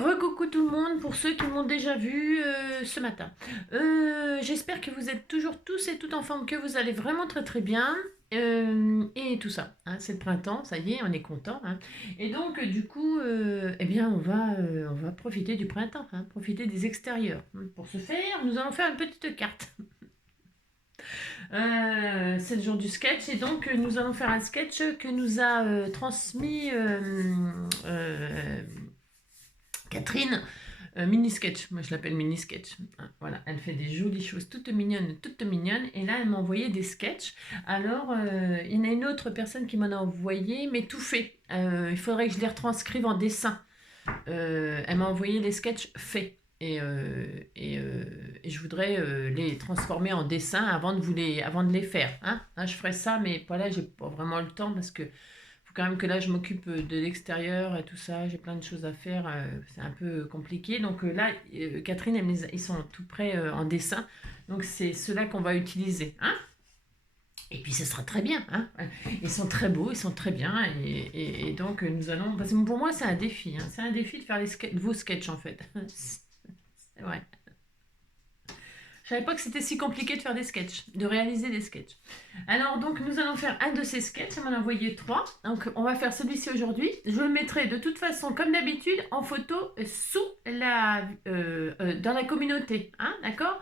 recoucou tout le monde pour ceux qui m'ont déjà vu ce matin. J'espère que vous êtes toujours tous et toutes en forme, que vous allez vraiment très très bien. Et tout ça, hein, c'est le printemps, ça y est, on est content. Hein. Et donc, du coup, eh bien, on va profiter du printemps, hein, profiter des extérieurs. Pour ce faire, nous allons faire une petite carte. C'est le jour du sketch et donc nous allons faire un sketch que nous a transmis Catherine. Mini sketch, moi je l'appelle mini sketch. Voilà, elle fait des jolies choses toutes mignonnes, et là elle m'a envoyé des sketchs. Alors il y en a une autre personne qui m'en a envoyé, mais tout fait. Il faudrait que je les retranscrive en dessin. Elle m'a envoyé les sketchs faits. Et je voudrais les transformer en dessin avant de les faire. Hein. Hein, je ferai ça, mais pas là, j'ai pas vraiment le temps parce que faut quand même que là je m'occupe de l'extérieur et tout ça. J'ai plein de choses à faire, c'est un peu compliqué. Donc là, Catherine, ils sont tout prêts en dessin. Donc c'est ceux-là qu'on va utiliser. Hein. Et puis ce sera très bien. Hein. Ils sont très beaux, ils sont très bien. Et donc nous allons. Parce que pour moi, c'est un défi. Hein. C'est un défi de faire vos sketchs en fait. C'est vrai. Je savais pas que c'était si compliqué de faire des sketchs, de réaliser des sketchs. Alors donc nous allons faire un de ces sketchs, elle m'en a envoyé 3. Donc on va faire celui-ci aujourd'hui. Je le mettrai de toute façon comme d'habitude en photo dans la communauté. Hein, d'accord.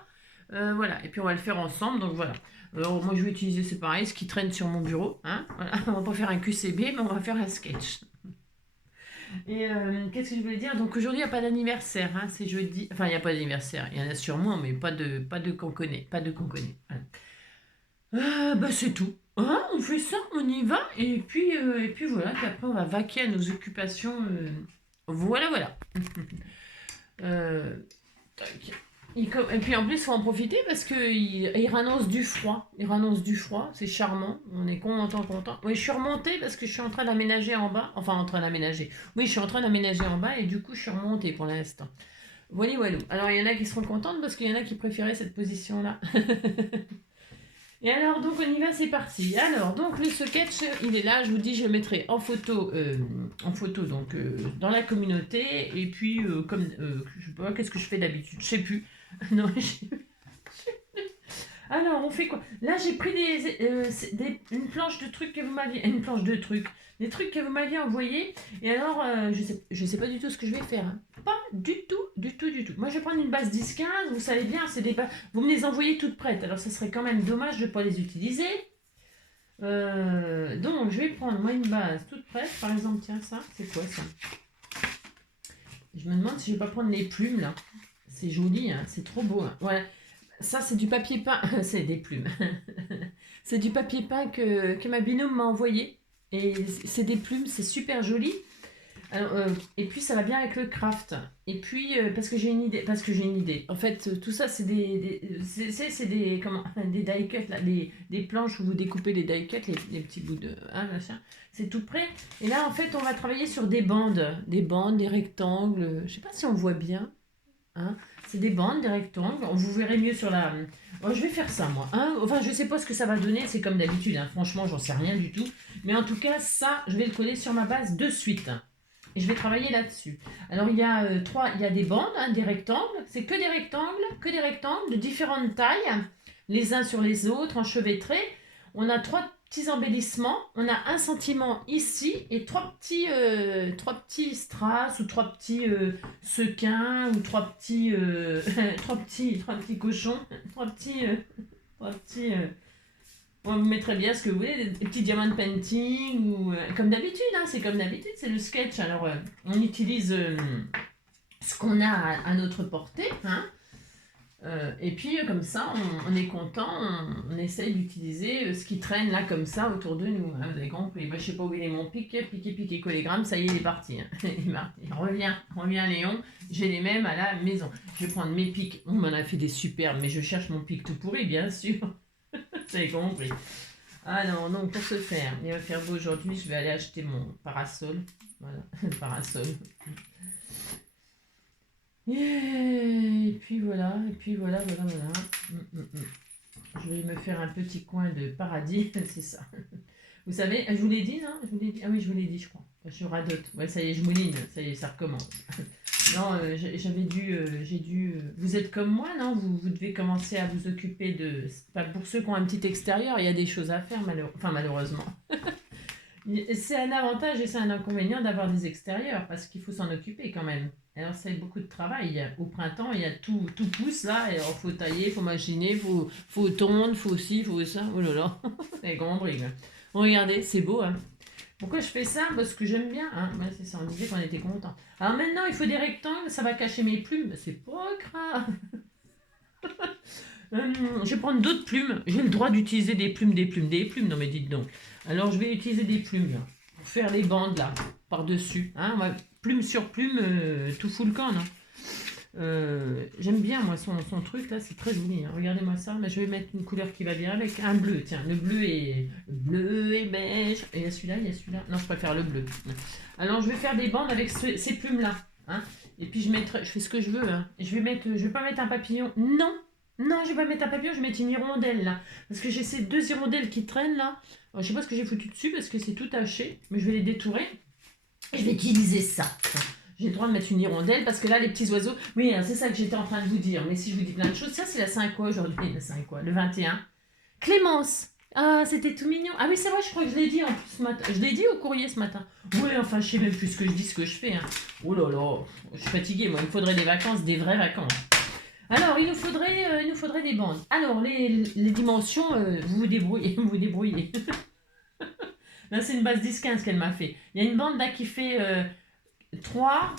Voilà, et puis on va le faire ensemble, donc voilà. Alors moi je vais utiliser, c'est pareil, ce qui traîne sur mon bureau. Hein, voilà. On va pas faire un QCB, mais on va faire un sketch. Et qu'est-ce que je voulais dire? Donc aujourd'hui, il n'y a pas d'anniversaire, hein, c'est jeudi. Enfin, il n'y a pas d'anniversaire, il y en a sûrement, mais pas de qu'on connaît. Pas de qu'on connaît. Voilà. Bah, c'est tout. Hein, on fait ça, on y va, et puis voilà, puis après on va vaquer à nos occupations. Voilà, voilà. Tac. Et puis en plus, il faut en profiter parce qu'il rannonce du froid. Il rannonce du froid, c'est charmant. On est content. Oui, je suis remontée parce que je suis en train d'aménager en bas. Enfin, en train d'aménager. Oui, je suis en train d'aménager en bas et du coup, je suis remontée pour l'instant. Voilà, voilà. Alors, il y en a qui seront contentes parce qu'il y en a qui préféraient cette position-là. Et alors, donc, on y va, c'est parti. Alors, donc, le sketch, il est là. Je vous dis, je le mettrai en photo donc, dans la communauté. Et puis, je sais pas, qu'est-ce que je fais d'habitude? Je sais plus. Non, alors, on fait quoi? Là, j'ai pris une planche de trucs que vous m'aviez... Une planche de trucs. Des trucs que vous m'aviez envoyés. Et alors, je sais pas du tout ce que je vais faire. Hein. Pas du tout. Moi, je vais prendre une base 10-15. Vous savez bien, c'est des bases... Vous me les envoyez toutes prêtes. Alors, ça serait quand même dommage de ne pas les utiliser. Donc, je vais prendre, moi, une base toute prête. Par exemple, tiens, ça, c'est quoi, ça? Je me demande si je vais pas prendre les plumes, là. C'est joli, hein, c'est trop beau. Hein. Voilà. Ça, c'est du papier peint. C'est des plumes. C'est du papier peint que ma binôme m'a envoyé. Et c'est des plumes, c'est super joli. Alors, et puis, ça va bien avec le craft. Et puis, parce que j'ai une idée. En fait, tout ça, c'est des die cuts, là, des planches où vous découpez les die cuts, les petits bouts de... Hein, machin. C'est tout prêt. Et là, en fait, on va travailler sur des bandes. Des rectangles. Je sais pas si on voit bien. Hein, c'est des bandes, des rectangles. Vous verrez mieux sur la... Oh, je vais faire ça, moi. Hein. Enfin, je sais pas ce que ça va donner. C'est comme d'habitude. Hein. Franchement, j'en sais rien du tout. Mais en tout cas, ça, je vais le coller sur ma base de suite. Et je vais travailler là-dessus. Alors, il y a des bandes, hein, des rectangles. C'est que des rectangles de différentes tailles, les uns sur les autres, enchevêtrés. On a 3 petits embellissements. On a un sentiment ici et 3 petits strass ou 3 petits sequins ou 3 petits, 3 petits cochons, 3 petits... On vous mettrait bien ce que vous voulez, des petits diamant painting ou comme d'habitude, hein, c'est comme d'habitude, c'est le sketch. Alors on utilise ce qu'on a à notre portée, hein, et puis comme ça on est content, on essaye d'utiliser ce qui traîne là comme ça autour de nous. Hein, vous avez compris. Moi, je sais pas où il est mon pic, piqué, collégramme, ça y est, il est parti. Hein. Il revient Léon, j'ai les mêmes à la maison. Je vais prendre mes pics, on m'en a fait des superbes, mais je cherche mon pic tout pourri, bien sûr. Vous avez compris. Ah non, donc pour ce faire, il va faire beau aujourd'hui, je vais aller acheter mon parasol. Voilà, le parasol. Et puis voilà. Je vais me faire un petit coin de paradis, c'est ça. Vous savez, je vous l'ai dit, non? Ah oui, je vous l'ai dit, je crois. Je radote. Ouais, ça y est, je mouline, ça y est, ça recommence. Non, j'ai dû. Vous êtes comme moi, non? Vous devez commencer à vous occuper de. Pas pour ceux qui ont un petit extérieur, il y a des choses à faire, enfin, malheureusement. C'est un avantage et c'est un inconvénient d'avoir des extérieurs parce qu'il faut s'en occuper quand même. Alors, c'est beaucoup de travail. Au printemps, il y a tout pousse là. Et alors, faut tailler, faut machiner, faut tondre, faut ci, faut ça. Oh là là, les grands briques. Regardez, c'est beau, hein. Pourquoi je fais ça? Parce que j'aime bien, hein. Ouais, c'est ça, on disait qu'on était content. Alors maintenant, il faut des rectangles, ça va cacher mes plumes. C'est pas grave. Je vais prendre d'autres plumes. J'ai le droit d'utiliser des plumes, des plumes, des plumes. Non mais dites donc. Alors je vais utiliser des plumes là, pour faire les bandes là, par-dessus. Hein, ouais, plume sur plume, tout fout le camp, non? J'aime bien moi son truc là, c'est très joli, hein. Regardez-moi ça, mais je vais mettre une couleur qui va bien avec un bleu, tiens, le bleu et beige. Et il y a celui-là, il y a celui-là. Non, je préfère le bleu. Alors je vais faire des bandes avec ces plumes là, hein. Et puis je fais ce que je veux, hein. Je vais pas mettre un papillon. Non, non, je vais pas mettre un papillon, je vais mettre une hirondelle là, parce que j'ai ces deux hirondelles qui traînent là. Alors, je sais pas ce que j'ai foutu dessus parce que c'est tout taché, mais je vais les détourer et je vais utiliser ça. J'ai le droit de mettre une hirondelle parce que là, les petits oiseaux. Oui, hein, c'est ça que j'étais en train de vous dire. Mais si je vous dis plein de choses, ça, c'est la 5 quoi aujourd'hui? La 5 quoi? Le 21. Clémence. Ah, c'était tout mignon. Ah oui, c'est vrai, je crois que je l'ai dit en plus ce matin. Je l'ai dit au courrier ce matin. Oui, enfin, je sais même plus ce que je dis, ce que je fais, hein. Oh là là, je suis fatiguée, moi. Il me faudrait des vacances, des vraies vacances. Alors, il nous faudrait des bandes. Alors, les dimensions, vous vous débrouillez. Vous vous débrouillez. Là, c'est une base 10-15 qu'elle m'a fait. Il y a une bande là qui fait 3,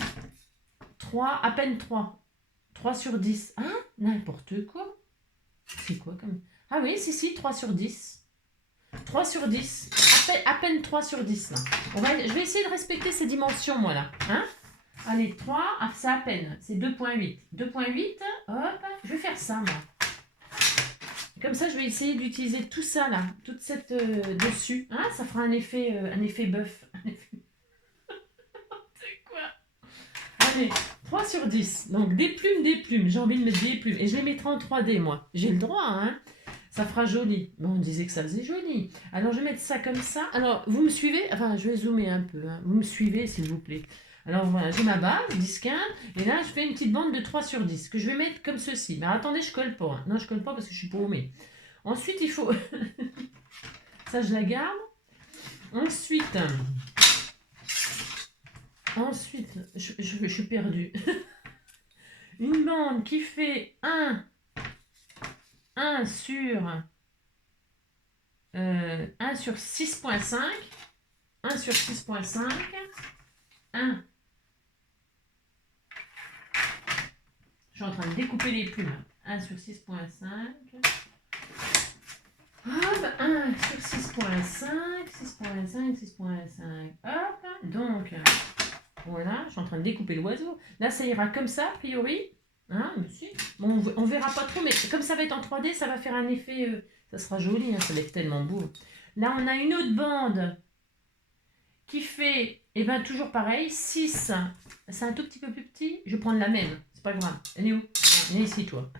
à peine 3. 3 sur 10. Hein? N'importe quoi. C'est quoi comme... Ah oui, si, 3 sur 10. 3 sur 10. À peine 3 sur 10 là. Je vais essayer de respecter ces dimensions moi là. Hein? Allez, 3, c'est à peine. C'est 2.8. 2.8, hop, je vais faire ça moi. Comme ça, je vais essayer d'utiliser tout ça là, toute cette dessus. Hein? Ça fera un effet bœuf. C'est quoi? Allez, 3 sur 10. Donc des plumes. J'ai envie de mettre des plumes. Et je les mettrai en 3D moi. J'ai le droit, hein. Ça fera joli. Bon, on disait que ça faisait joli. Alors je vais mettre ça comme ça. Alors, vous me suivez? Enfin, je vais zoomer un peu, hein. Vous me suivez s'il vous plaît. Alors voilà, j'ai ma base, 10-15. Et là, je fais une petite bande de 3 sur 10 que je vais mettre comme ceci. Mais attendez, je colle pas, hein. Non, je colle pas parce que je suis paumée. Ensuite, il faut... ça, je la garde. Ensuite, je suis perdue. Une bande qui fait 1 sur 6.5. 1 sur 6.5. 1. Je suis en train de découper les plumes. 1 sur 6.5. Hop, 1 sur 6.5. 6.5, 6.5. Hop. Donc, voilà, je suis en train de découper l'oiseau. Là, ça ira comme ça, a priori. Hein, monsieur. Bon, on verra pas trop, mais comme ça va être en 3D, ça va faire un effet... ça sera joli, hein, ça va être tellement beau. Là, on a une autre bande qui fait, eh ben, toujours pareil, 6. C'est un tout petit peu plus petit. Je vais prendre la même, c'est pas grave. Elle est où? Elle est ici, toi.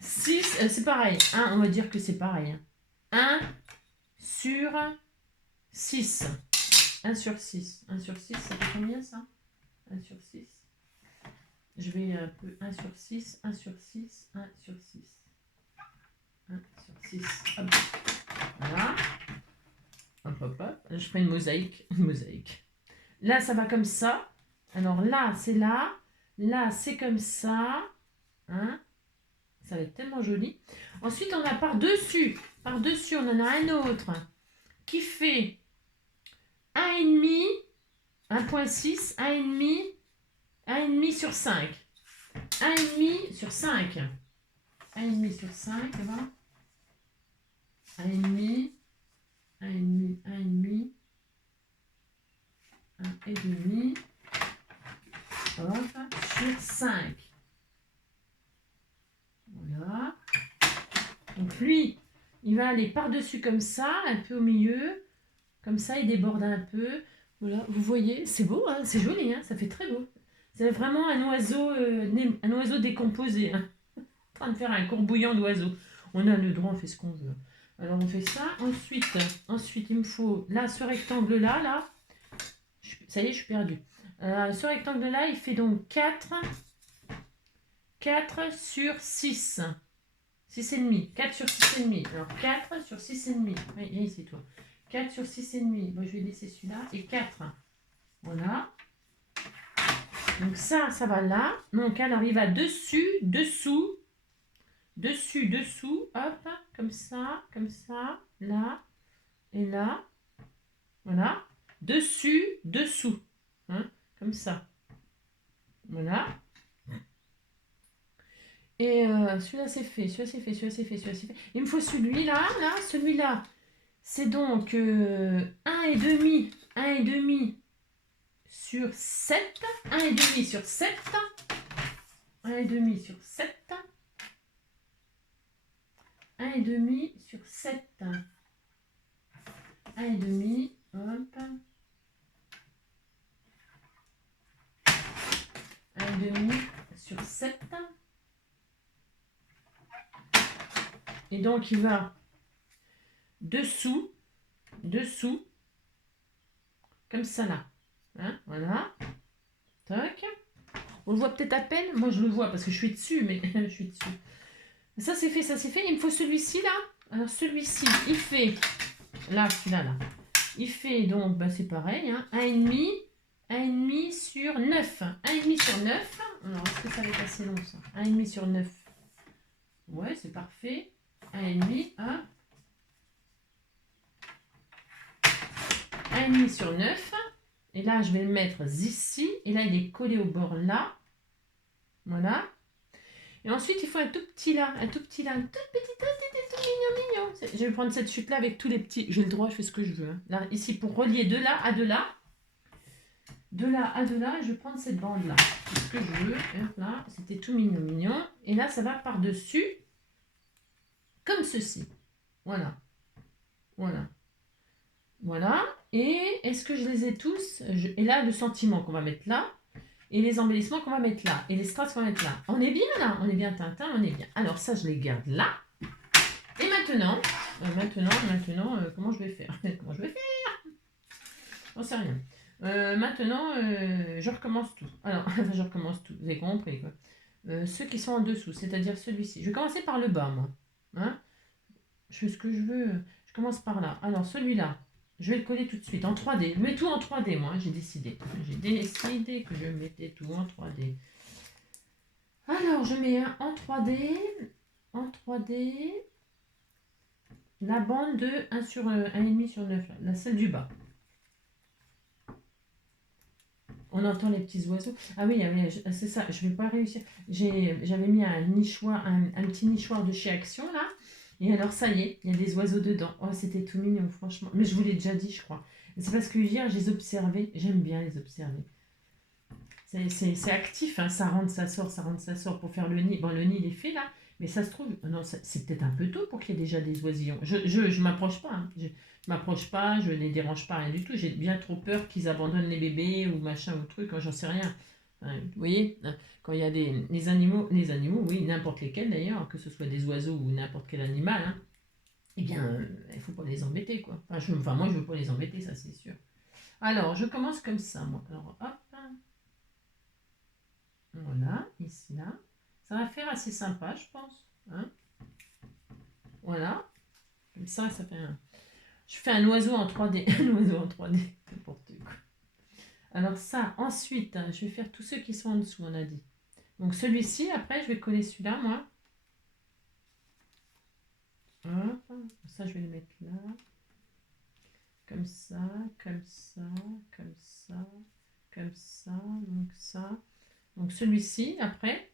6, c'est pareil. On va dire que c'est pareil. 1 sur 6. 1 sur 6. 1 sur 6, ça fait combien ça? 1 sur 6. Je vais un peu 1 sur 6, 1 sur 6, 1 sur 6. 1 sur 6. Hop. Voilà. Hop, hop, hop. Je ferai une mosaïque. Une mosaïque. Là, ça va comme ça. Alors là, c'est là. Là, c'est comme ça. Hein? Ça va être tellement joli. Ensuite, on a par-dessus. Par-dessus, on en a un autre qui fait 1,5, 1.6, 1,5 sur 5. 1,5 sur 5. 1,5 sur 5, voilà. 1,5, 1,5, 1,5, 1,5. Hop, sur 5. Voilà. Donc lui, il va aller par-dessus comme ça, un peu au milieu. Comme ça, il déborde un peu. Voilà, vous voyez, c'est beau, hein, c'est joli, hein, ça fait très beau. C'est vraiment un oiseau décomposé, hein, en train de faire un courbouillant d'oiseau. On a le droit, on fait ce qu'on veut. Alors on fait ça. Ensuite, il me faut, là, ce rectangle-là, là, je Ça y est, je suis perdue. Ce rectangle-là, il fait donc 4 sur 6. 6,5. 4 sur 6,5. Alors 4 sur 6,5. Oui, viens ici, toi. 4 sur 6,5. Bon, je vais laisser celui-là. Et 4. Voilà. Donc ça va là. Donc alors, il va dessus, dessous. Dessus, dessous. Hop. Comme ça, là. Et là. Voilà. Dessus, dessous. Hein, comme ça. Voilà. Et celui-là c'est fait, celui-là c'est fait, celui-là c'est fait, celui-là c'est fait. Il me faut celui-là, là, celui-là. C'est donc 1,5. 1,5 sur 7. 1,5 sur 7. 1,5 sur 7. 1,5 sur 7. 1,5. Hop. 1,5 sur 7. Et donc, il va dessous, comme ça là. Hein, voilà. Tac. On le voit peut-être à peine. Moi, je le vois parce que je suis dessus, mais je suis dessus. Ça, c'est fait, ça, c'est fait. Il me faut celui-ci là. Alors, celui-ci, il fait... Là, celui-là, là. Il fait donc, bah, c'est pareil, hein, 1,5 sur 9. 1,5 sur 9. Alors, est-ce que ça va être assez long, ça? 1,5 sur 9. Ouais, c'est parfait. 1,5, hein. 1,5 sur 9. Et là, je vais le mettre ici. Et là, il est collé au bord là. Voilà. Et ensuite, il faut un tout petit là. Un tout petit là. Un tout petit, tout mignon. Je vais prendre cette chute là avec tous les petits. J'ai le droit, je fais ce que je veux. Hein. Là, ici, pour relier de là à de là. De là à de là, je vais prendre cette bande là. C'est ce que je veux. Hop là, c'était tout mignon. Et là, ça va par-dessus. Comme ceci. Voilà. Voilà. Voilà. Et est-ce que je les ai tous? Et là, le sentiment qu'on va mettre là. Et les embellissements qu'on va mettre là. Et les strass qu'on va mettre là. On est bien là. On est bien Tintin, on est bien. Alors ça, je les garde là. Et maintenant, comment je vais faire? Comment je vais faire? J'en sais rien. Maintenant, je recommence tout. Alors, je recommence tout. Vous avez compris quoi. Ceux qui sont en dessous, c'est-à-dire celui-ci. Je vais commencer par le bas, moi. Hein, je fais ce que je veux. Je commence par là. Alors, celui-là, je vais le coller tout de suite en 3D. Je mets tout en 3D, moi, j'ai décidé. J'ai décidé que je mettais tout en 3D. Alors, je mets un en 3D. En 3D. La bande de 1 sur 1,5 sur 9, la celle du bas. On entend les petits oiseaux. Ah oui, c'est ça, je ne vais pas réussir. J'avais mis un nichoir, un petit nichoir de chez Action là. Et alors ça y est, il y a des oiseaux dedans. Oh, c'était tout mignon, franchement. Mais je vous l'ai déjà dit, je crois. C'est parce que hier, je les observais. J'aime bien les observer. C'est actif, hein. Ça rentre, ça sort, ça rentre, ça sort pour faire le nid. Bon, le nid, il est fait là. Mais ça se trouve, non, c'est peut-être un peu tôt pour qu'il y ait déjà des oisillons. Je m'approche pas. Hein. Je m'approche pas, je les dérange pas, rien du tout. J'ai bien trop peur qu'ils abandonnent les bébés ou machin ou truc, j'en sais rien. Hein, vous voyez, hein, quand il y a les animaux, oui, n'importe lesquels d'ailleurs, que ce soit des oiseaux ou n'importe quel animal, hein, eh bien, il faut pas les embêter, quoi. Enfin, moi, je veux pas les embêter, ça c'est sûr. Alors, je commence comme ça, moi. Alors, hop. Voilà, ici, là. Ça va faire assez sympa, je pense. Hein, voilà. Comme ça fait un... Je fais un oiseau en 3D. Un oiseau en 3D. N'importe quoi. Alors ça, ensuite, je vais faire tous ceux qui sont en dessous, on a dit. Donc celui-ci, après, je vais coller celui-là, moi. Hop. Ça, je vais le mettre là. Comme ça, comme ça, comme ça, comme ça, donc ça. Donc celui-ci, après,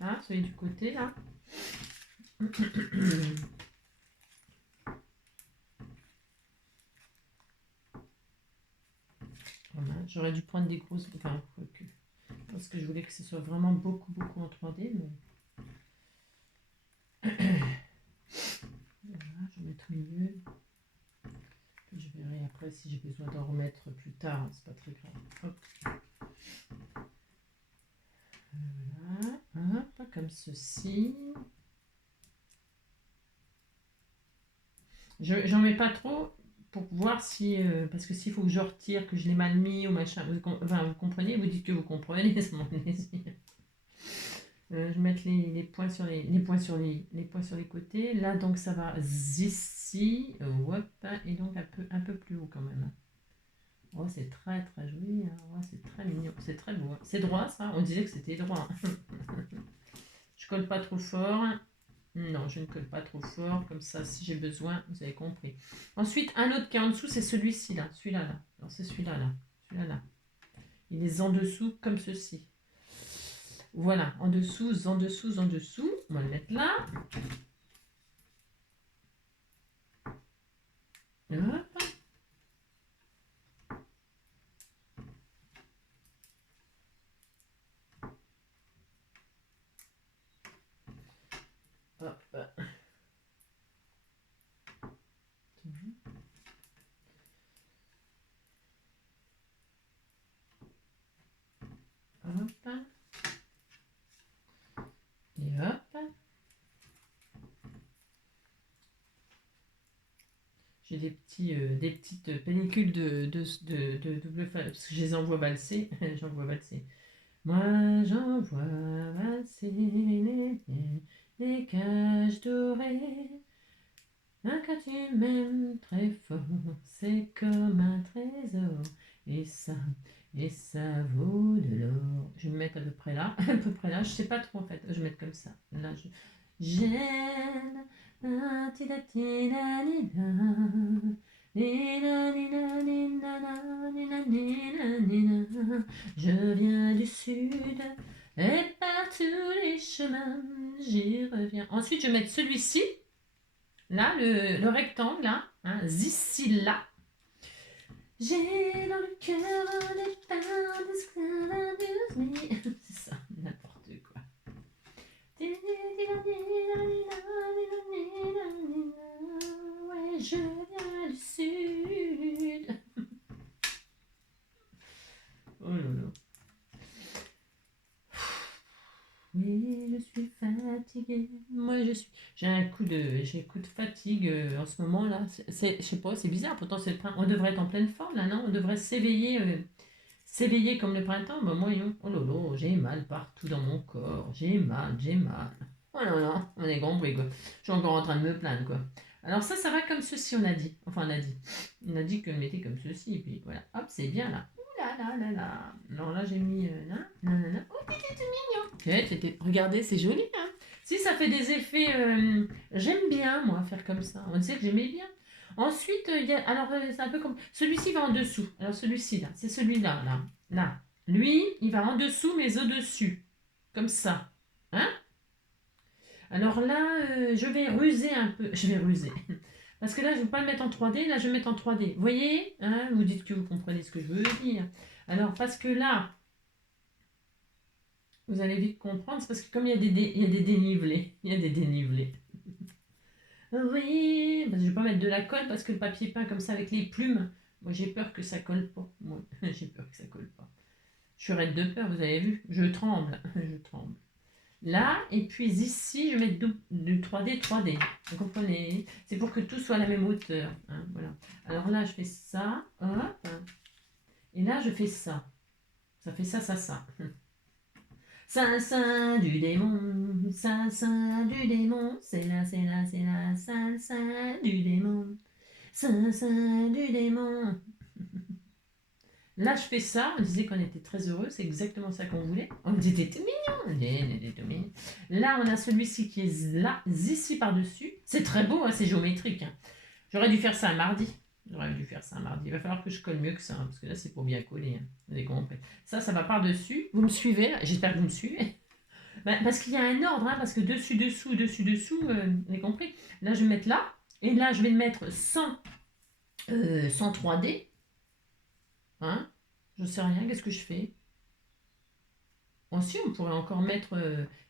là, celui du côté, là. Voilà, j'aurais dû prendre des grosses... Enfin, parce que je voulais que ce soit vraiment beaucoup en 3D, mais... Voilà, je vais mettre au milieu. Je verrai après si j'ai besoin d'en remettre plus tard, c'est pas très grave. Hop. Voilà, hop, comme ceci. J'en mets pas trop pour voir si... parce que s'il faut que je retire, que je l'ai mal mis ou machin... Enfin, vous comprenez, vous dites que vous comprenez, c'est mon plaisir. Je vais mettre les points sur les points sur les points sur les côtés. Là, donc, ça va ici. Hop, et donc un peu plus haut quand même. Oh, c'est très très joli. Hein. Oh, c'est très mignon. C'est très beau. Hein. C'est droit, ça. On disait que c'était droit. Je colle pas trop fort. Non, je ne colle pas trop fort. Comme ça, si j'ai besoin, vous avez compris. Ensuite, un autre qui est en dessous, c'est celui-ci là. Celui-là là. Alors, c'est celui-là là. Celui-là là. Il est en dessous comme ceci. Voilà, en dessous, en dessous, en dessous. On va le mettre là. Hop. Hop. Hop. Et hop. J'ai des petites pellicules de double face, parce que je les envoie valser. J'envoie valser. Moi, j'envoie valser les cages dorées. Ah, quand tu m'aimes très fort, c'est comme un trésor. Et ça vaut de l'or. Je vais me mettre à peu près là. À peu près là. Je sais pas trop en fait. Je vais mettre comme ça. Là, j'aime. Je viens du sud et par tous les chemins j'y reviens. Ensuite, je vais mettre celui-ci. Là, le rectangle, là, hein, ici, là. J'ai dans le cœur un départ d'esclavage. C'est ça, n'importe quoi. Ouais, je viens du sud. Oh là là. Oui, je suis fatiguée. J'ai un coup de fatigue en ce moment là. Je sais pas, c'est bizarre. Pourtant, c'est le printemps. On devrait être en pleine forme là, non? On devrait s'éveiller comme le printemps. Bah, moi, non. Oh là là, j'ai mal partout dans mon corps. J'ai mal, j'ai mal. Oh là là, on est compris quoi. Je suis encore en train de me plaindre quoi. Alors ça va comme ceci, on a dit. Enfin, on a dit que mettait comme ceci. Et puis voilà, hop, c'est bien là. Ouh là là là là. Alors là, j'ai mis là, nanana. Oh, regardez, c'est joli, hein. Si ça fait des effets, j'aime bien moi faire comme ça. On sait que j'aimais bien. Ensuite, alors c'est un peu comme celui-ci va en dessous. Alors celui-ci là, c'est celui-là là, là. Lui, il va en dessous mais au-dessus, comme ça, hein. Alors là, je vais ruser un peu. Je vais ruser. Parce que là, je ne vais pas le mettre en 3D, là, je vais le mettre en 3D. Vous voyez, hein, vous dites que vous comprenez ce que je veux dire. Alors, parce que là, vous allez vite comprendre, c'est parce que comme il y a il y a des dénivelés, il y a des dénivelés. Oui, je ne vais pas mettre de la colle parce que le papier peint comme ça avec les plumes, moi j'ai peur que ça colle pas. Moi, j'ai peur que ça colle pas. Je suis raide de peur, vous avez vu, je tremble, je tremble. Là, et puis ici, je vais mettre du 3D, 3D. Vous comprenez? C'est pour que tout soit à la même hauteur. Hein, voilà. Alors là, je fais ça, hop, et là, je fais ça. Ça fait ça, ça, ça. Salsa du démon, salsa du démon, c'est la salsa du démon, salsa du démon. Là, je fais ça, on disait qu'on était très heureux, c'est exactement ça qu'on voulait. On était tout mignon. Là, on a celui-ci qui est là, ici par-dessus. C'est très beau, hein, c'est géométrique. Hein. J'aurais dû faire ça un mardi. Il va falloir que je colle mieux que ça, hein, parce que là, c'est pour bien coller. Hein. Vous avez compris. Ça va par-dessus. Vous me suivez, là. J'espère que vous me suivez. Ben, parce qu'il y a un ordre, hein, parce que dessus, dessous, vous avez compris. Là, je vais mettre là, et là, je vais le mettre sans 3D. Hein, je sais rien, qu'est-ce que je fais? Ensuite, on pourrait encore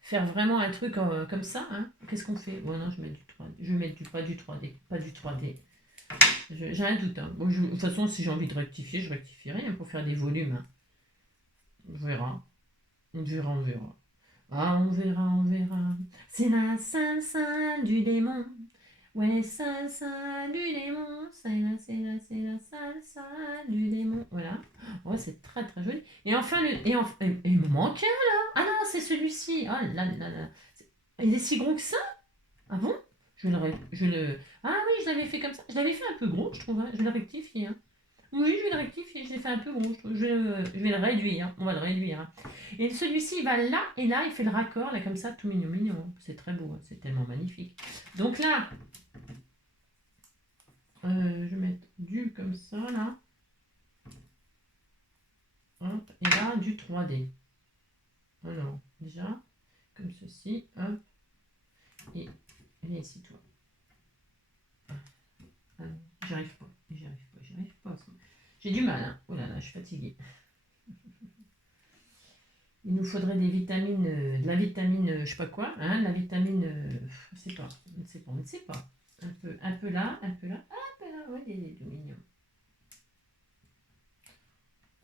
faire vraiment un truc comme ça. Hein. Qu'est-ce qu'on fait? Bon, non, je vais mettre du 3D. Je vais mettre pas du 3D. Pas du 3D. J'ai un doute. Hein. Bon, de toute façon, si j'ai envie de rectifier, je rectifierai hein, pour faire des volumes. Hein. On verra. On verra. Ah, on verra. C'est la salsa du démon. Ouais, salsa du démon, c'est la salsa du démon. Voilà. Ouais, c'est très très joli. Et enfin, et il me manque un là. Ah non, c'est celui-ci. Oh là là là. Il est si gros que ça? Ah bon? Je le. Ah oui, je l'avais fait comme ça. Je l'avais fait un peu gros, je trouve, hein. Je vais le rectifier, hein. Oui, je vais le rectifier. Je l'ai fait un peu gros. Je vais le réduire, hein. On va le réduire, hein. Et celui-ci, il va là et là. Il fait le raccord, là, comme ça, tout mignon, mignon. C'est très beau, hein. C'est tellement magnifique. Donc là, je vais mettre du comme ça, là. Hop. Et là, du 3D. Alors, déjà, comme ceci. Hop. Et viens ici, toi. Ah, j'arrive pas. J'arrive pas. J'ai du mal, hein. Oh là là, je suis fatiguée. Il nous faudrait des vitamines, de la vitamine, je sais pas quoi, hein, de la vitamine, je sais pas, on ne sait pas. Un peu là, un peu là, un peu là, ouais, il est tout mignon.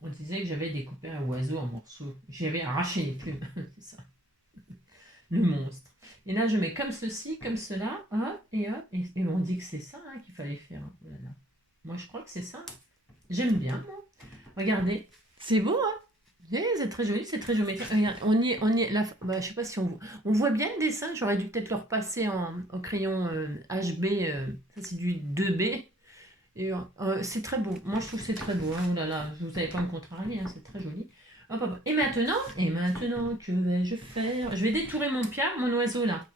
On disait que j'avais découpé un oiseau en morceaux. J'avais arraché les plumes, c'est ça, le monstre. Et là, je mets comme ceci, comme cela, hop, et on dit que c'est ça, hein, qu'il fallait faire. Oh là là. Moi, je crois que c'est ça. J'aime bien, moi. Regardez, c'est beau, hein. C'est très joli, c'est très géométrique. Regarde, bah, je sais pas si on voit bien le dessin. J'aurais dû peut-être le repasser au crayon HB. Ça, c'est du 2B. Et c'est très beau. Moi, je trouve que c'est très beau, hein. Oh là là, vous n'allez pas me contrarier, hein, c'est très joli. Hop, hop. Et maintenant, que vais-je faire? Je vais détourer mon oiseau là.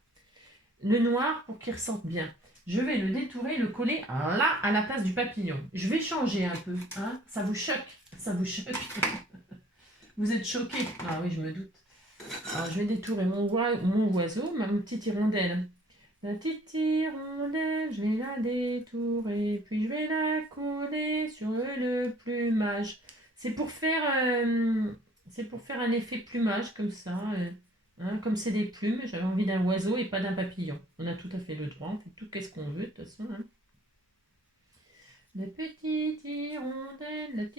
Le noir pour qu'il ressorte bien. Je vais le détourer, le coller là à la place du papillon. Je vais changer un peu, hein. Ça vous choque? Ça vous choque? Vous êtes choqués? Ah oui, je me doute. Alors, je vais détourer mon oiseau, ma petite hirondelle. La petite hirondelle, je vais la détourer, puis je vais la coller sur le plumage. C'est pour faire, c'est pour faire un effet plumage comme ça. Hein, comme c'est des plumes, j'avais envie d'un oiseau et pas d'un papillon. On a tout à fait le droit, on fait tout qu'est-ce qu'on veut de toute façon, hein. La petite hirondelle,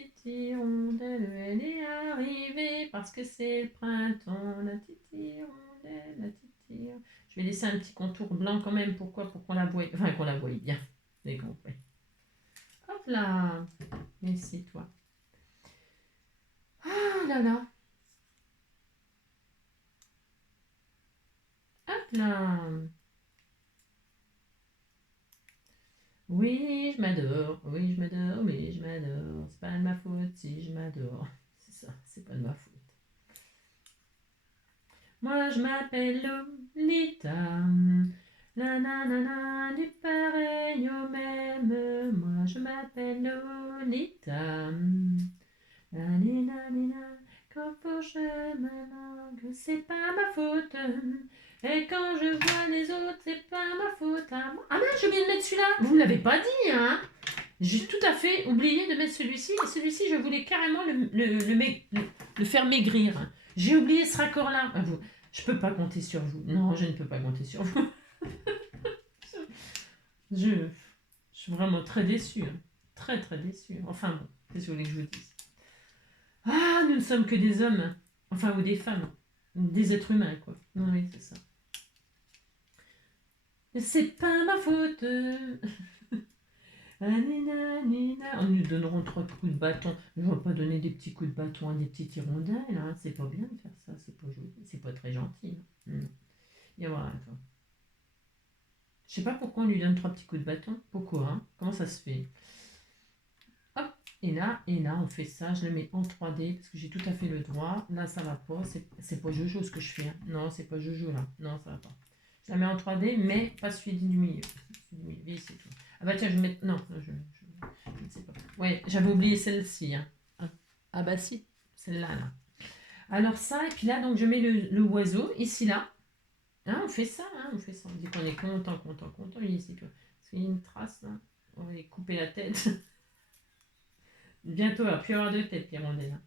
elle est arrivée parce que c'est le printemps. La petite hirondelle, la petite hirondelle. Je vais laisser un petit contour blanc quand même. Pourquoi? Pour qu'on la voie, enfin qu'on la voie bien. Vous avez compris. Hop là. Merci toi. Ah là là. Hop là. Oui, je m'adore. Oui, je m'adore. Oui, je m'adore. C'est pas de ma faute si je m'adore. C'est ça, c'est pas de ma faute. Moi je m'appelle Lolita, la na du pareil au même. Moi je m'appelle Lolita, la nina, quand je me langue, c'est pas ma faute. Et quand je vois les autres, c'est pas ma faute à moi. Ah mince, j'ai oublié de mettre celui-là. Vous ne l'avez pas dit, hein? J'ai tout à fait oublié de mettre celui-ci. Et celui-ci, je voulais carrément le faire maigrir. J'ai oublié ce raccord-là. Je peux pas compter sur vous. Non, je ne peux pas compter sur vous. je, je suis vraiment très déçue, hein. Très très déçue. Enfin bon, qu'est-ce que vous voulez que je vous dise? Ah, nous ne sommes que des hommes. Enfin, ou des femmes. Des êtres humains, quoi. Oui, c'est ça. C'est pas ma faute. Ah, nina, nina. On nous donneront 3 coups de bâton. Je ne vais pas donner des petits coups de bâton à des petites hirondelles, hein. C'est pas bien de faire ça. C'est pas joli. C'est pas très gentil, hein. Et voilà, toi. Je sais pas pourquoi on lui donne 3 petits coups de bâton. Pourquoi, hein? Comment ça se fait? Hop, et là, on fait ça. Je le mets en 3D parce que j'ai tout à fait le droit. Là, ça va pas. C'est pas Jojo ce que je fais, hein. Non, c'est pas Jojo là. Non, ça va pas. Je la mets en 3D, mais pas celui du milieu. Celui du milieu, c'est tout. Ah bah tiens, je vais mettre. Non, je ne sais pas. Ouais, j'avais oublié celle-ci, hein. Ah bah si, celle-là, là. Alors ça, et puis là, donc je mets le oiseau, ici, là. Hein, on fait ça, hein, on fait ça. On dit qu'on est content. Oui, c'est que. Parce qu'il y a une trace, là. On va lui couper la tête. Bientôt, il va plus avoir de tête, Hirondelle, hein.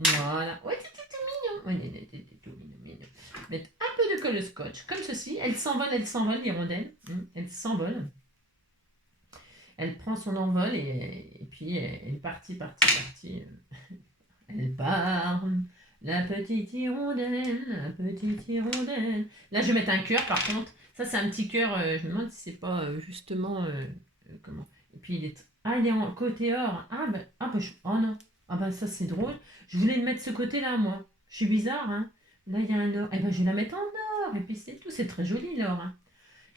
Voilà. Ouais, c'est tout mignon. Ouais, c'est tout mignon. Mettre un peu de colle scotch, comme ceci. Elle s'envole, l'hirondelle. Elle s'envole. Elle prend son envol et puis elle est partie. Elle part. La petite hirondelle. Là, je vais mettre un cœur, par contre. Ça, c'est un petit cœur. Je me demande si c'est pas justement. Comment. Et puis, ah, il est en côté or. Oh non. Ah, bah, ça, c'est drôle. Je voulais le mettre ce côté-là, moi. Je suis bizarre, hein. Là, il y a un or. Eh ben, je vais la mettre en or. Et puis, c'est tout. C'est très joli, l'or, hein.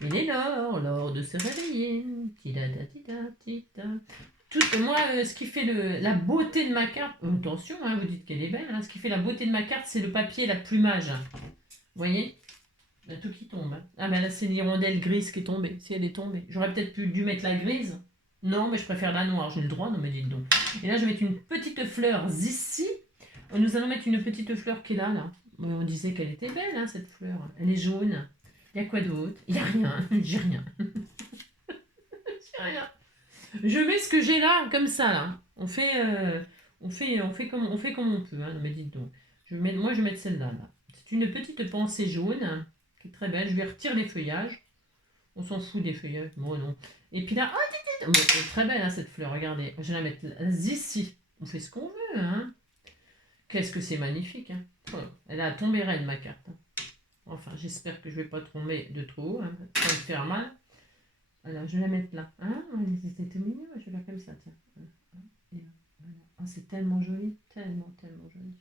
Il est l'or de se réveiller. Tidada, tida, tida. Moi, ce qui fait la beauté de ma carte, attention, hein, vous dites qu'elle est belle, hein, ce qui fait la beauté de ma carte, c'est le papier et la plumage. Vous voyez? Il y a tout qui tombe. Hein. Ah, ben là, c'est l'hirondelle grise qui est tombée. Si elle est tombée. J'aurais peut-être dû mettre la grise. Non, mais je préfère la noire. J'ai le droit, non, mais dites donc. Et là, je vais mettre une petite fleur ici. Nous allons mettre une petite fleur qui est là, là. On disait qu'elle était belle, hein, cette fleur. Elle est jaune. Il y a quoi d'autre? Il n'y a rien. J'ai rien. J'ai rien. Je mets ce que j'ai là, comme ça, là. On fait comme on peut, hein. Non, mais dites donc. Moi, je vais mettre celle-là, là. C'est une petite pensée jaune, qui est très belle. Je vais retirer les feuillages. On s'en fout des feuillages. Bon, non. Et puis là, oh, bon, elle est très belle, hein, cette fleur. Regardez. Je vais la mettre ici. On fait ce qu'on veut, hein. Qu'est-ce que c'est magnifique, hein. Oh, elle a tombé raide, ma carte. Enfin, j'espère que je ne vais pas tomber de trop haut, hein. Ça va me faire mal. Alors, je vais la mettre là. Hein, c'était tout mignon. Je vais faire comme ça, tiens. Et là, voilà. Oh, c'est tellement joli. Tellement, tellement joli.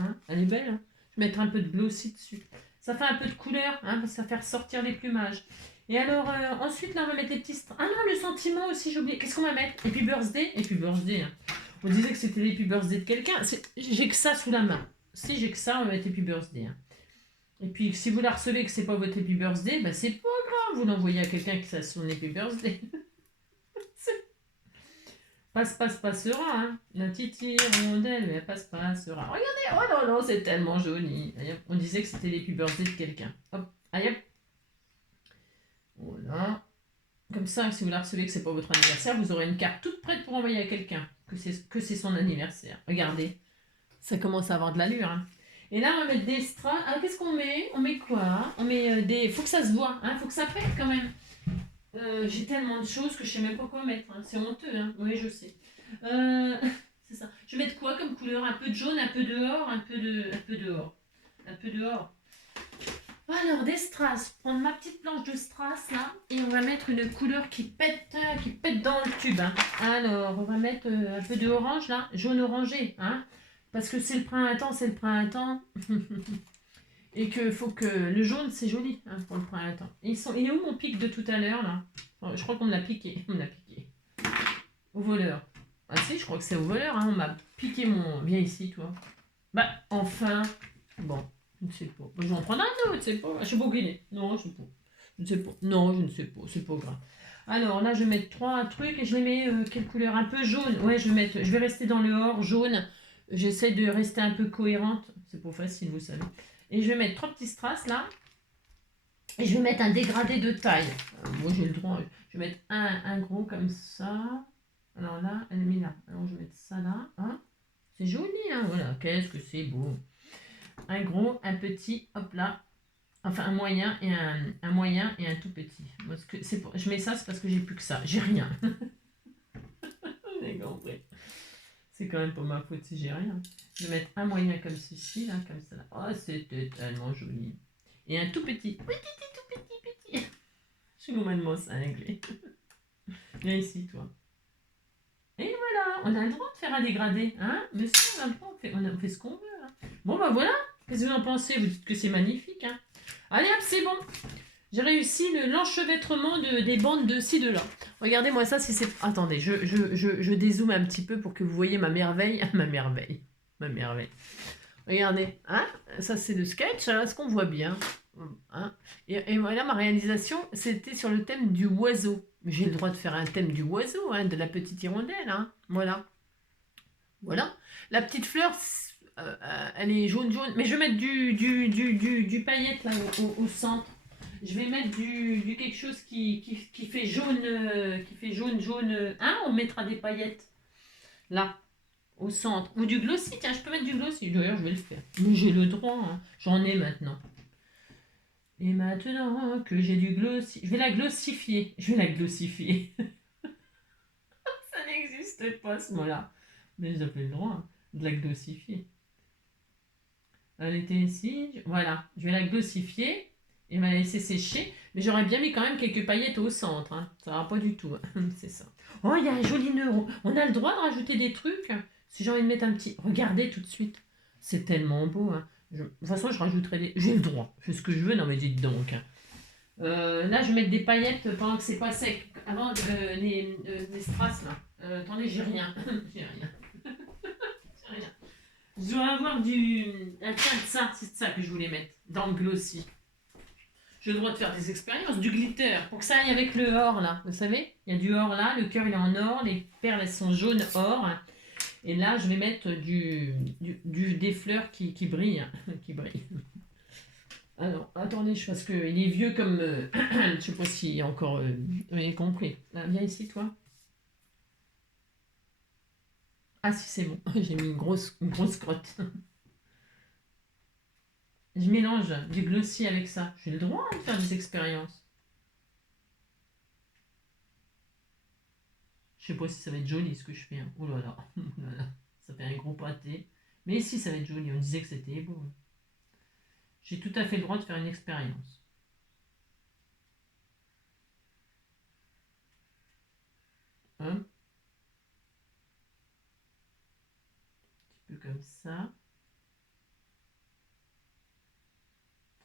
Hein, elle est belle, hein. Je vais mettre un peu de glossy dessus. Ça fait un peu de couleur, hein, ça fait ressortir les plumages. Et alors, ensuite, là, on va mettre les petits... Ah non, le sentiment aussi, j'ai oublié. Qu'est-ce qu'on va mettre? Happy Birthday. Happy Birthday, hein. On disait que c'était l'Happy Birthday de quelqu'un. J'ai que ça sous la main. Si j'ai que ça, on va mettre Happy Birthday. Hein. Et puis, si vous la recevez et que c'est pas votre Happy Birthday, bah, c'est pas grave. Vous l'envoyez à quelqu'un qui a son Happy Birthday. Passera, hein. La petite hirondelle, mais passera. Regardez, oh non, non, c'est tellement joli. On disait que c'était l'Happy Birthday de quelqu'un. Hop, aïe, hop. Voilà. Comme ça, si vous la recevez que c'est pas votre anniversaire, vous aurez une carte toute prête pour envoyer à quelqu'un que c'est son anniversaire. Regardez, ça commence à avoir de l'allure. Hein. Et là, on va mettre des strass. Ah, qu'est-ce qu'on met? On met quoi? On met des... Faut que ça se voit, hein. Faut que ça pète quand même. J'ai tellement de choses que je sais même pas quoi mettre. Hein. C'est honteux, hein. Oui, je sais. C'est ça. Je vais mettre quoi comme couleur? Un peu de jaune, un peu dehors, un peu dehors. Un peu dehors. Alors, des strass. Prendre ma petite planche de strass là et on va mettre une couleur qui pète dans le tube. Hein. Alors, on va mettre un peu de orange là, jaune orangé, hein, parce que c'est le printemps. Et que faut que le jaune c'est joli, hein, pour le printemps. Il est où mon pic de tout à l'heure là? Je crois qu'on me l'a piqué. On me l'a piqué. Au voleur. Ah si, je crois que c'est au voleur. Hein. On m'a piqué mon. Viens ici, toi. Bah, enfin. Bon. Je ne sais pas. Je vais en prendre un autre, c'est pas. Je sais pas où il est. Non, je sais pas. Je ne sais pas. Non, je ne sais pas. C'est pas grave. Alors là, je vais mettre 3 trucs et je les mets quelle couleur? Un peu jaune. Ouais, je vais rester dans le or jaune. J'essaie de rester un peu cohérente. C'est pas facile, vous savez. Et je vais mettre 3 petits strass là. Et je vais mettre un dégradé de taille. Moi, j'ai le droit. Je vais mettre un gros comme ça. Alors là, elle est mise là. Alors je vais mettre ça là. Hein, c'est joli, hein. Voilà. Qu'est-ce que c'est beau. Un gros, un petit, hop là. Enfin, un moyen et un tout petit. Parce que je mets ça, c'est parce que j'ai plus que ça. J'ai rien. J'ai compris. C'est quand même pas ma faute si j'ai rien. Je vais mettre un moyen comme ceci, là, comme ça. Là. Oh, c'était tellement joli. Et un tout petit. Tout petit. Je suis complètement cinglée. Viens ici, toi. Et voilà, on a le droit de faire un dégradé. Hein? Mais si, on a le droit, on fait ce qu'on veut. Hein. Bon, bah voilà. Qu'est-ce que vous en pensez? Vous dites que c'est magnifique. Hein? Allez hop, c'est bon. J'ai réussi l'enchevêtrement des bandes de ci, de là. Regardez-moi ça, si c'est... Attendez, je dézoome un petit peu pour que vous voyez ma merveille. Ma merveille. Regardez, hein, ça c'est le sketch, hein, est-ce qu'on voit bien, hein, et voilà, ma réalisation, c'était sur le thème du oiseau. J'ai le droit de faire un thème du oiseau, hein, de la petite hirondelle, hein, voilà. La petite fleur, elle est jaune, mais je vais mettre du paillette là au centre. Je vais mettre du quelque chose qui fait jaune, hein, on mettra des paillettes là. Au centre. Ou du glossy. Tiens, je peux mettre du glossy. D'ailleurs, je vais le faire. Mais j'ai le droit. Hein. J'en ai maintenant. Et maintenant que j'ai du glossy... Je vais la glossifier. Ça n'existe pas, ce mot-là. Mais j'ai le droit hein, de la glossifier. Elle était ici. Voilà. Je vais la glossifier. Il m'a laissé sécher, mais j'aurais bien mis quand même quelques paillettes au centre, hein. Ça va pas du tout, hein. C'est ça. Oh, il y a un joli nœud. On a le droit de rajouter des trucs. Si j'ai envie de mettre un petit... Regardez tout de suite. C'est tellement beau, hein. De toute façon, je rajouterai des... J'ai le droit. Je fais ce que je veux. Non, mais dites donc, hein. Là, je vais mettre des paillettes pendant que c'est pas sec. Avant, les strass, là. Attendez, j'ai rien. J'ai rien. J'ai rien. Je dois avoir du... Ah, tiens, ça, c'est ça que je voulais mettre. Dans le glossy. J'ai le droit de faire des expériences, du glitter, pour que ça aille avec le or, là. Vous savez, il y a du or là, le cœur il est en or, les perles elles sont jaunes or. Et là, je vais mettre des fleurs qui brillent. Qui brillent. Alors, attendez, parce qu'il est vieux comme... je sais pas s'il y a encore... vous avez compris. Là, viens ici, toi. Ah si, c'est bon. J'ai mis une grosse crotte. Je mélange du glossy avec ça. J'ai le droit de faire des expériences. Je sais pas si ça va être joli ce que je fais, hein. Oh là là. Oh là là. Ça fait un gros pâté. Mais si, ça va être joli. On disait que c'était beau. J'ai tout à fait le droit de faire une expérience. Hop. Un petit peu comme ça.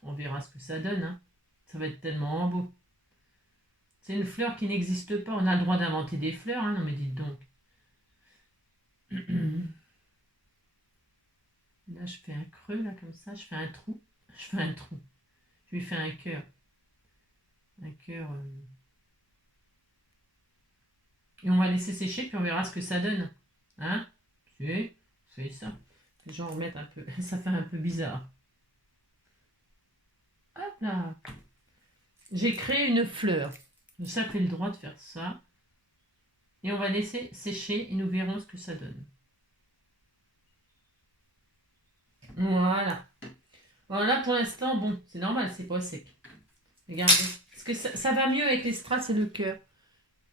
On verra ce que ça donne, hein. Ça va être tellement beau. C'est une fleur qui n'existe pas. On a le droit d'inventer des fleurs, hein. Non mais dites donc. Là, je fais un creux, là, comme ça. Je fais un trou. Je fais un trou. Je lui fais un cœur. Un cœur. Et on va laisser sécher, puis on verra ce que ça donne. Hein? C'est ça. Les gens remettent un peu. Ça fait un peu bizarre. Hop là. J'ai créé une fleur. Ça fait le droit de faire ça. Et on va laisser sécher et nous verrons ce que ça donne. Voilà. Alors là, pour l'instant, bon, c'est normal, c'est pas sec. Regardez. Parce que ça va mieux avec les strass et le cœur.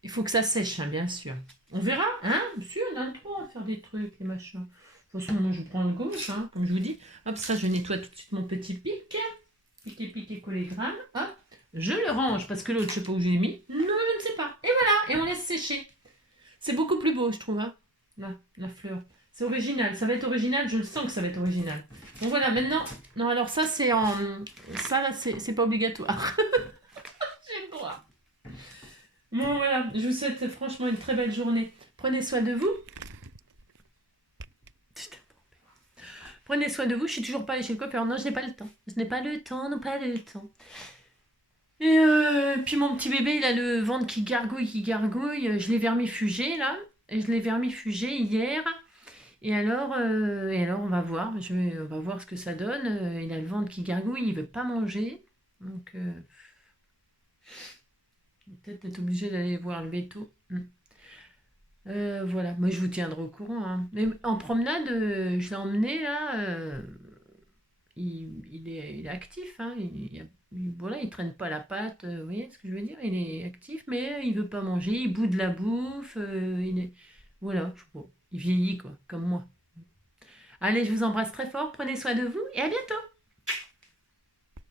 Il faut que ça sèche, hein, bien sûr. On verra, hein? Monsieur, on a le droit de faire des trucs, les machins. De toute façon, moi, je prends le gauche, hein, comme je vous dis. Hop, ça, je nettoie tout de suite mon petit pic. Piqué, collégramme. Hop, je le range, parce que l'autre, je sais pas où je l'ai mis. Non, je ne sais pas. Et voilà, et on laisse sécher. C'est beaucoup plus beau, je trouve, hein. Là, la fleur. C'est original, ça va être original, je le sens que ça va être original. Donc voilà, maintenant... Non, alors ça, c'est en... Ça, là, c'est pas obligatoire. J'ai le droit. Bon, voilà, je vous souhaite franchement une très belle journée. Prenez soin de vous. Prenez soin de vous. Je suis toujours pas allée chez le coiffeur. Non, je n'ai pas le temps. Je n'ai pas le temps, non pas le temps. Et puis mon petit bébé, il a le ventre qui gargouille. Je l'ai vermifugé, là. Et je l'ai vermifugé hier. Et alors, on va voir. On va voir ce que ça donne. Il a le ventre qui gargouille. Il veut pas manger. Donc... peut-être être obligé d'aller voir le veto. Voilà, moi je vous tiendrai au courant, hein. Mais en promenade, je l'ai emmené là, il est actif, hein. Voilà, il traîne pas la patte, vous voyez ce que je veux dire? Il est actif, mais il veut pas manger, il bout de la bouffe, voilà, je sais pas, il vieillit quoi, comme moi. Allez, je vous embrasse très fort, prenez soin de vous et à bientôt!